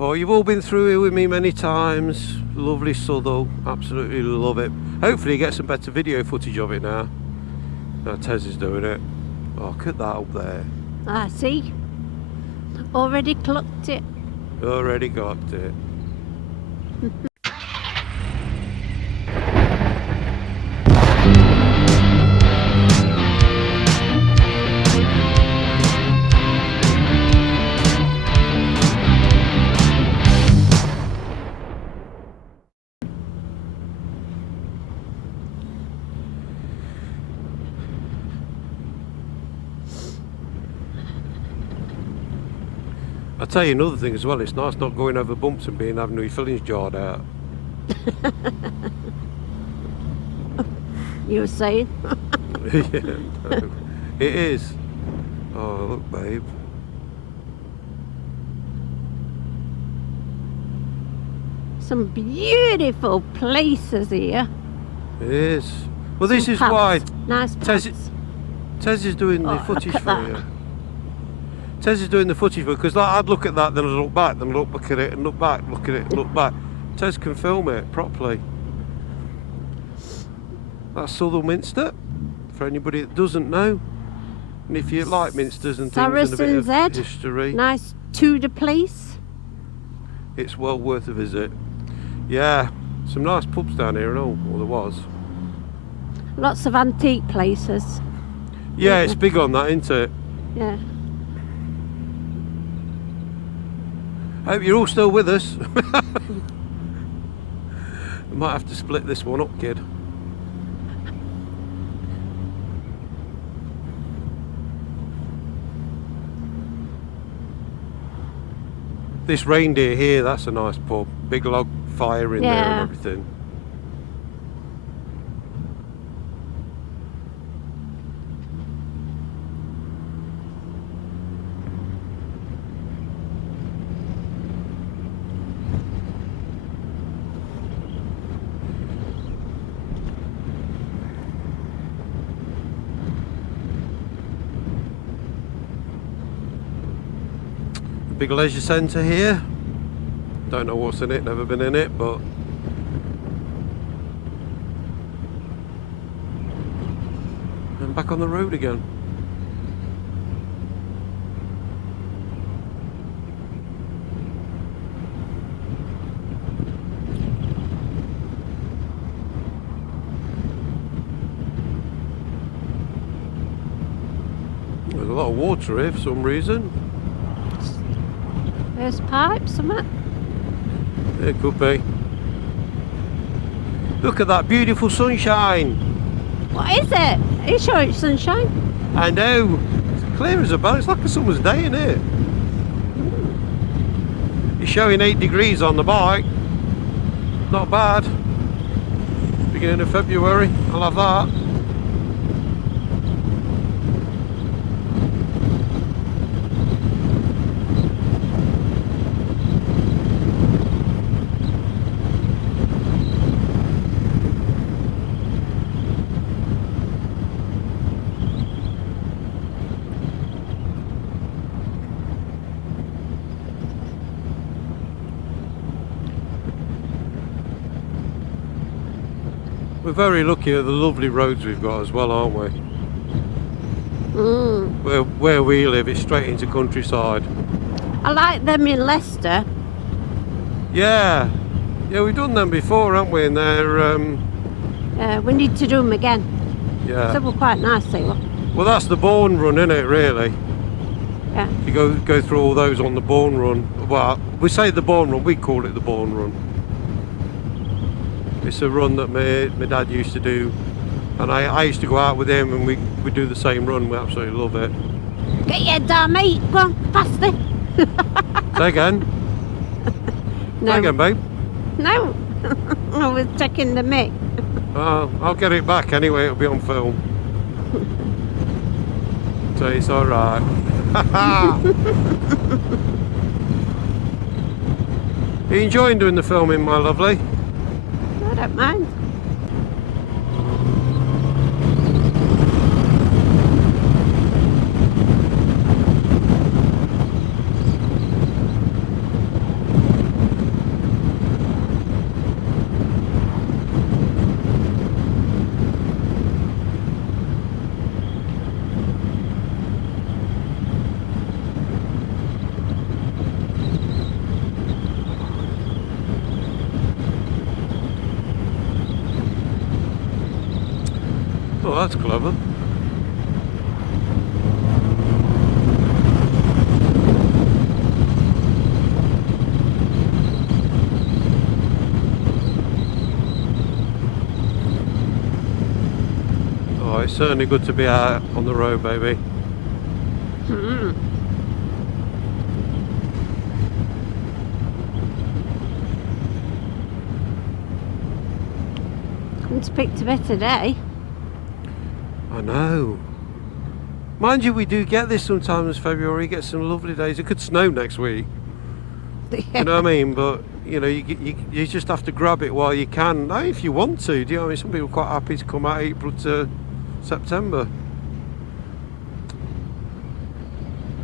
Oh, you've all been through here with me many times. Lovely Southall, absolutely love it. Hopefully you get some better video footage of it now. Now Tez is doing it. Oh, look at that up there. I see. Already clocked it. Already got it. I'll tell you another thing as well, it's nice not going over bumps and having your fillings jarred out. You were saying? Yeah, no, it is. Oh, look, babe. Some beautiful places here. It is. Well, this Some is pubs. why Nice pubs. Tez is doing the Oh, footage look for at you. that. Tez is doing the footage for, because like, I'd look at that, then I'd look back, then I'd look at it, and look back, look at it, and look back. Tez can film it properly. That's Southall Minster, for anybody that doesn't know. And if you like Minsters and things and a bit Saracen's of Head. history, Nice Tudor place. it's well worth a visit. Yeah, some nice pubs down here and all, or there was. Lots of antique places. Yeah, it's big on that, isn't it? Yeah. Hope you're all still with us. I might have to split this one up, kid. This reindeer here, that's a nice pub. Big log fire in there Yeah. and everything. Big leisure centre here. Don't know what's in it, never been in it, but I'm back on the road again. There's a lot of water here for some reason. There's pipes, something. It could be. Look at that beautiful sunshine. What is it? Are you sure it's sunshine? I know. It's clear as a bell. It's like a summer's day, isn't it? It's showing 8 degrees on the bike. Not bad. Beginning of February. I'll have that. We're very lucky at the lovely roads we've got as well, aren't we? Where we live, it's straight into countryside. I like them in Leicester. Yeah, yeah, we've done them before, haven't we? And they're We need to do them again. yeah. They were quite nice, they were. Well, that's the Bourne Run, isn't it? Really? Yeah. You go through all those on the Bourne Run. Well, we say the Bourne Run, we call it the Bourne Run. It's a run that my dad used to do, and I used to go out with him and we do the same run. We absolutely love it. Get your damn mate. Go on, faster. Say again. No. Say again, babe. No. I was checking the mic. I'll get it back anyway, it'll be on film. So it's alright. Are you enjoying doing the filming, my lovely? I don't mind. Well, that's clever. Oh, it's certainly good to be out on the road, baby. Mm. Couldn't speak to me today. I know. Mind you, we do get this sometimes. February, get some lovely days. It could snow next week. You know what I mean? But you know, you just have to grab it while you can. Now, if you want to, do you know what I mean? Some people are quite happy to come out April to September.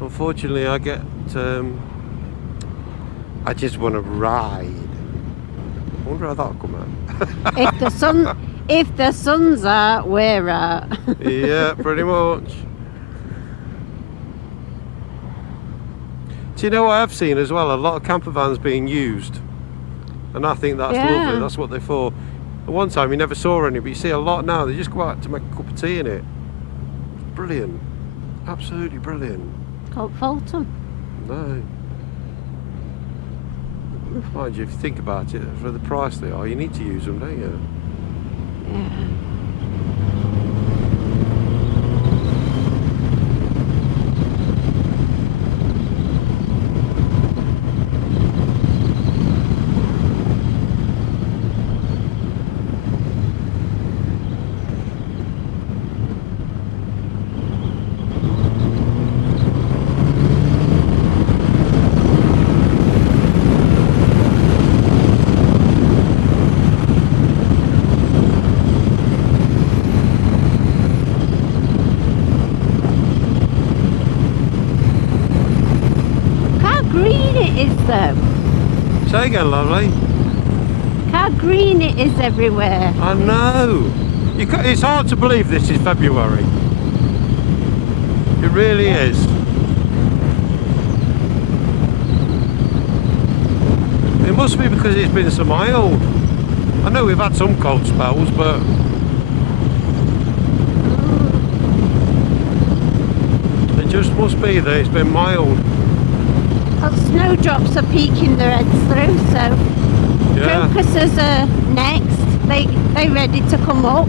Unfortunately, I get. I just want to ride. I wonder how that'll come out. If the sun's out, we're out. Yeah, pretty much. Do you know what I've seen as well? A lot of camper vans being used, and I think that's lovely. That's what they're for. At one time you never saw any, but you see a lot now. They just go out to make a cup of tea in it. It's brilliant, absolutely brilliant. Can't fault them. No. Mind you, if you think about it, for the price they are, you need to use them, don't you? Yeah. Though. Say again, lovely. Look how green it is everywhere. I know. It's hard to believe this is February. It really is. It must be because it's been so mild. I know we've had some cold spells, but it just must be that it's been mild. Well, snowdrops are peeking their heads through, so Yeah. crocuses are next. They ready to come up,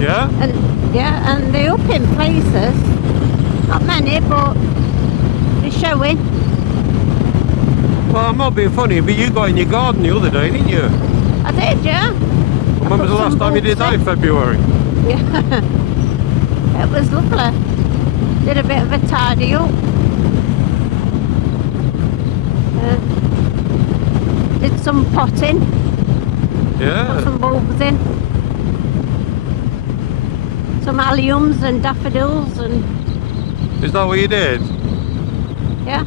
Yeah? and they're up in places. Not many, but they're showing. Well, I'm not being funny, but you got in your garden the other day, didn't you? I did, yeah. When was the last time you did that in February? Yeah. It was lovely. Did a bit of a tidy up. Did some potting. Put Yeah. some bulbs in. Some alliums and daffodils and Is that what you did? yeah.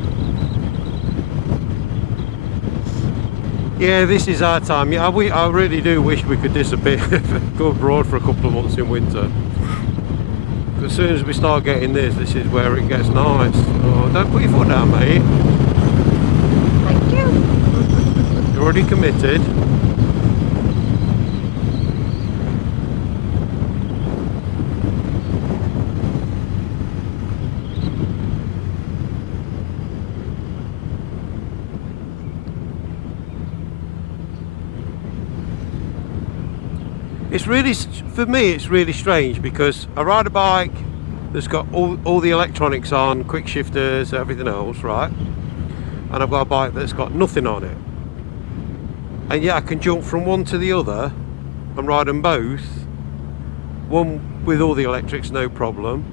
Yeah, this is our time. Yeah, I really do wish we could disappear, go abroad for a couple of months in winter. As soon as we start getting this is where it gets nice. Oh, don't put your foot down, mate. Thank you. You're already committed. It's really, for me, it's really strange because I ride a bike that's got all the electronics on, quick shifters, everything else, right? And I've got a bike that's got nothing on it. And yet I can jump from one to the other and ride them both. One with all the electrics, no problem,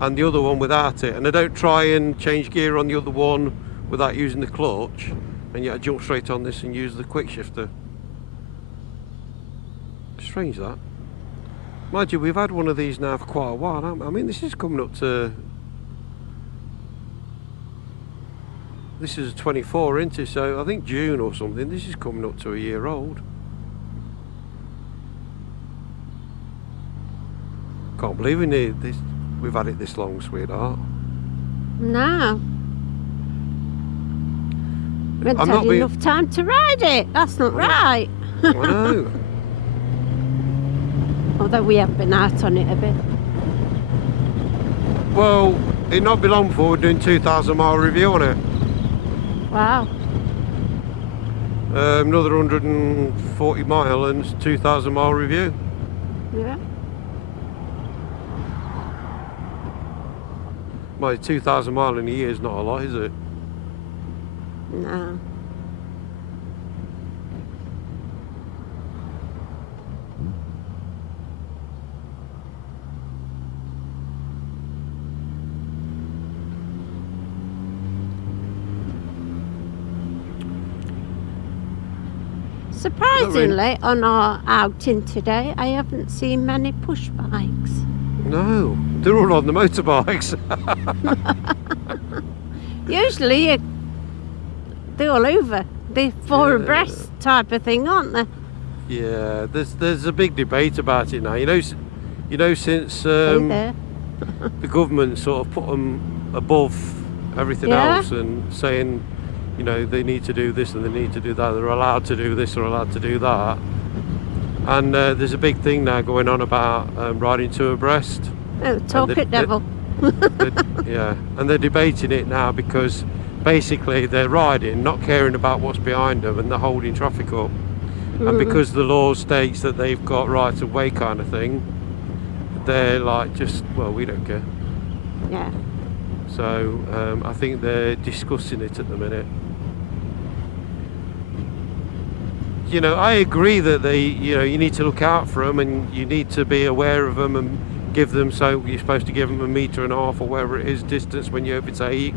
and the other one without it. And I don't try and change gear on the other one without using the clutch. And yet I jump straight on this and use the quick shifter. Strange that. Mind you, we've had one of these now for quite a while, haven't we? I mean, this is coming up to... This is a 24, isn't it? So I think June or something. This is coming up to a year old. Can't believe we need this. We've had it this long, sweetheart. No. We haven't I'm had not being... enough time to ride it. That's not right. I know. Well, Although we have been out on it a bit. Well, it not be long before we're doing 2,000 mile review on it. Wow. Another 140 mile and 2,000 mile review. Yeah. Well, 2,000 mile in a year is not a lot, is it? No. Surprisingly, on our outing today, I haven't seen many push bikes. No, they're all on the motorbikes. Usually, they're all over. They're four abreast type of thing, aren't they? Yeah, there's a big debate about it now. You know, since See there. the government sort of put them above everything Yeah. else and saying, you know, they need to do this and they need to do that. They're allowed to do this or allowed to do that. And there's a big thing now going on about riding two abreast. Oh, talk it, devil. Yeah, and they're debating it now because basically they're riding, not caring about what's behind them, and they're holding traffic up. And because the law states that they've got right of way kind of thing, they're like, just, well, we don't care. Yeah. So I think they're discussing it at the minute. You know, I agree that you need to look out for them and you need to be aware of them and give them, so you're supposed to give them 1.5 meters or whatever it is distance when you overtake.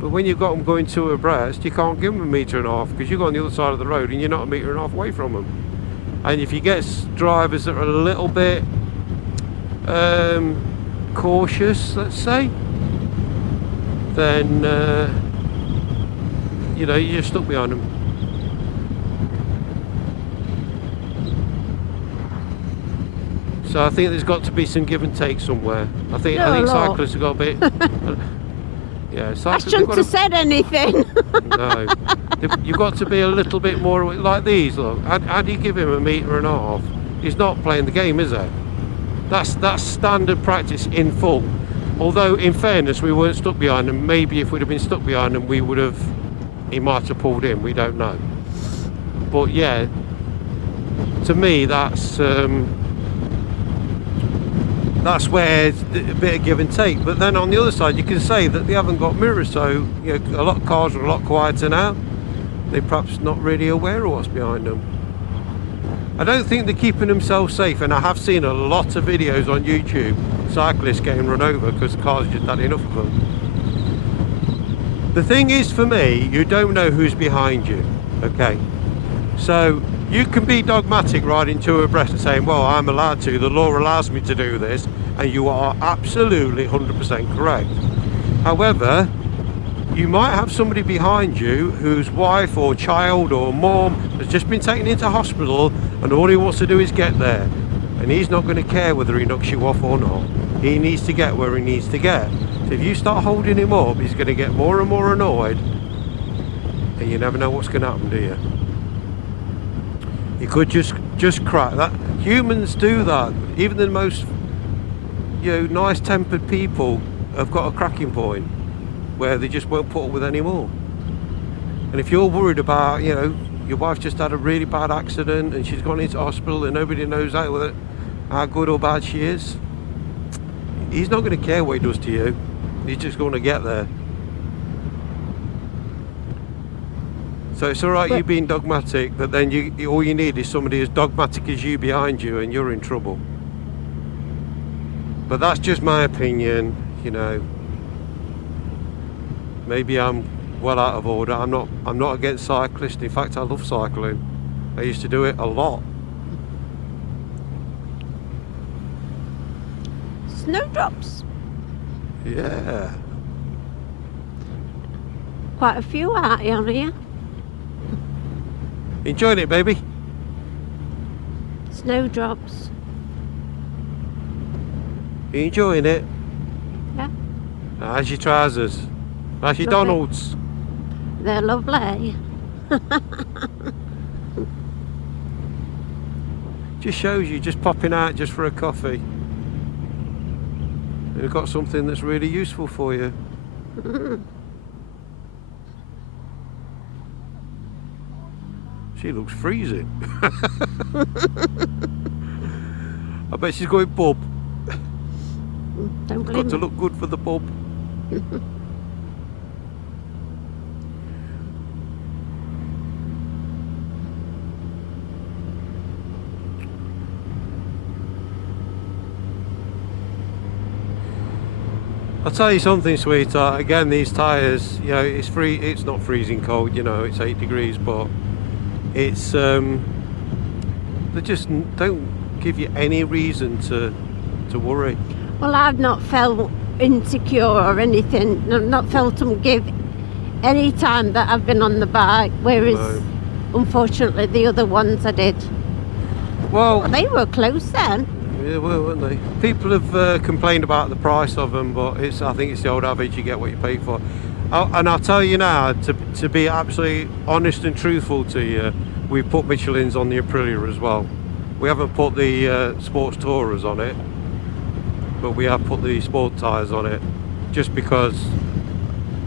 But when you've got them going two abreast, you can't give them 1.5 meters because you're on the other side of the road and you're not 1.5 meters away from them. And if you get drivers that are a little bit cautious, let's say, then you're stuck behind them. So I think there's got to be some give and take somewhere. I think cyclists have got a bit. Yeah, I cyclists. shouldn't have said anything. No, you've got to be a little bit more like these. Look, how do you give him 1.5 meters? He's not playing the game, is it? That's standard practice in full. Although, in fairness, we weren't stuck behind him. Maybe if we'd have been stuck behind him, he might have pulled in. We don't know. But yeah, to me, that's where it's a bit of give and take. But then on the other side, you can say that they haven't got mirrors, so a lot of cars are a lot quieter now. They're perhaps not really aware of what's behind them. I don't think they're keeping themselves safe, and I have seen a lot of videos on YouTube, cyclists getting run over because the cars just had enough of them. The thing is, for me, you don't know who's behind you, okay? So you can be dogmatic riding two abreast and saying, well, I'm allowed to, the law allows me to do this, and you are absolutely 100% correct. However, you might have somebody behind you whose wife or child or mom has just been taken into hospital and all he wants to do is get there. And he's not going to care whether he knocks you off or not. He needs to get where he needs to get. So if you start holding him up, he's going to get more and more annoyed. And you never know what's going to happen, do you? You could just crack that. Humans do that. Even the most nice-tempered people have got a cracking point where they just won't put up with any more. And if you're worried about, your wife just had a really bad accident and she's gone into hospital and nobody knows how good or bad she is, he's not going to care what he does to you. He's just going to get there. So it's all right you being dogmatic, but then all you need is somebody as dogmatic as you behind you and you're in trouble. But that's just my opinion, Maybe I'm well out of order. I'm not against cyclists. In fact, I love cycling. I used to do it a lot. Snowdrops. Yeah. Quite a few out here. Enjoying it, baby? Snowdrops. You enjoying it? Yeah. How's your trousers? How's your Lovely. Donalds? They're lovely. Do Just shows you just popping out just for a coffee. You've got something that's really useful for you. She looks freezing. I bet she's going pub. Don't Got blame to her. look good for the pub. I'll tell you something, sweetheart. Again, these tyres, you know, it's not freezing cold, you know, it's 8 degrees, but it's they just don't give you any reason to worry. Well, I've not felt insecure or anything. I've not felt them give any time that I've been on the bike, whereas No. unfortunately the other ones I did. Well, They were close then. yeah, well, weren't they? People have complained about the price of them, but I think it's the old adage: you get what you pay for. And I'll tell you now, to be absolutely honest and truthful to you, we've put Michelin's on the Aprilia as well. We haven't put the sports Tourers on it, but we have put the sport tyres on it, just because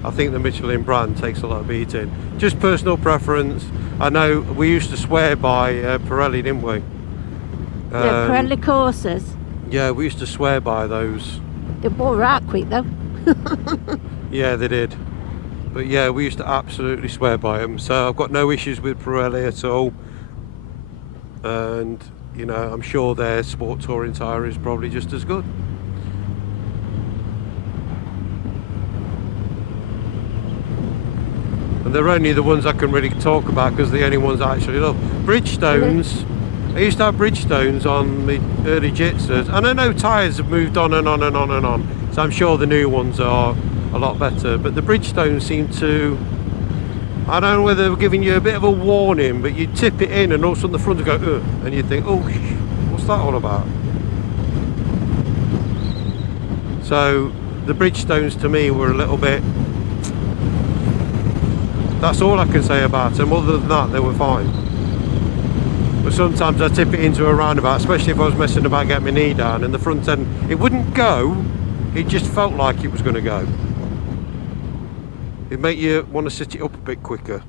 I think the Michelin brand takes a lot of beating. Just personal preference. I know we used to swear by Pirelli, didn't we? The Pirelli courses, Yeah, we used to swear by those. they wore out quick though. Yeah, they did. But yeah, we used to absolutely swear by them. So I've got no issues with Pirelli at all. And, you know, I'm sure their sport touring tyre is probably just as good. And they're only the ones I can really talk about because they're the only ones I actually love. Bridgestones. I used to have Bridgestones on the early Jitsers, and I know tyres have moved on and on and on and on, so I'm sure the new ones are a lot better, but the Bridgestones seem to, I don't know whether they were giving you a bit of a warning, but you tip it in and all of a sudden the front will go, and you think, oh, what's that all about? So the Bridgestones to me were a little bit, that's all I can say about them. Other than that, they were fine. But sometimes I tip it into a roundabout, especially if I was messing about getting my knee down, and the front end, it wouldn't go, it just felt like it was going to go. It'd make you want to sit it up a bit quicker.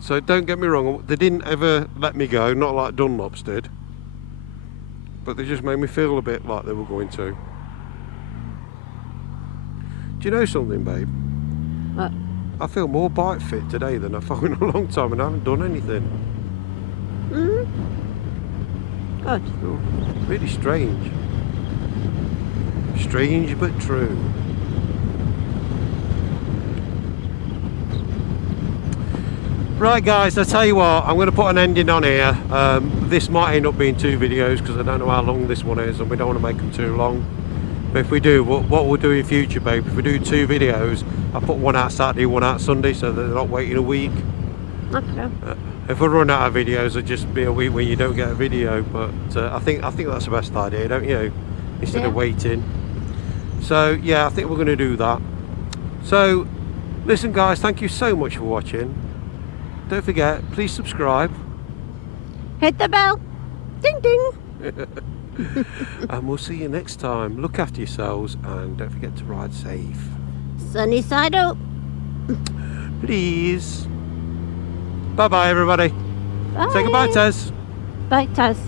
So don't get me wrong, they didn't ever let me go, not like Dunlops did. But they just made me feel a bit like they were going to. Do you know something, babe? What? I feel more bike fit today than I've felt in a long time, and I haven't done anything. Good. Oh, really strange. Strange but true. Right guys, I tell you what, I'm going to put an ending on here. This might end up being 2 videos because I don't know how long this one is and we don't want to make them too long. But if we do, what we'll do in future, babe, if we do 2 videos, I'll put one out Saturday, one out Sunday, so that they're not waiting a week. Okay. If we run out of videos, it'll just be a week when you don't get a video. But I think that's the best idea, don't you? Instead of waiting. So yeah, I think we're going to do that. So listen guys, thank you so much for watching. Don't forget, please subscribe. Hit the bell. Ding ding. And we'll see you next time. Look after yourselves and don't forget to ride safe. Sunny side up. Please. Bye bye everybody. Bye. Say goodbye, Tez. Bye, Taz.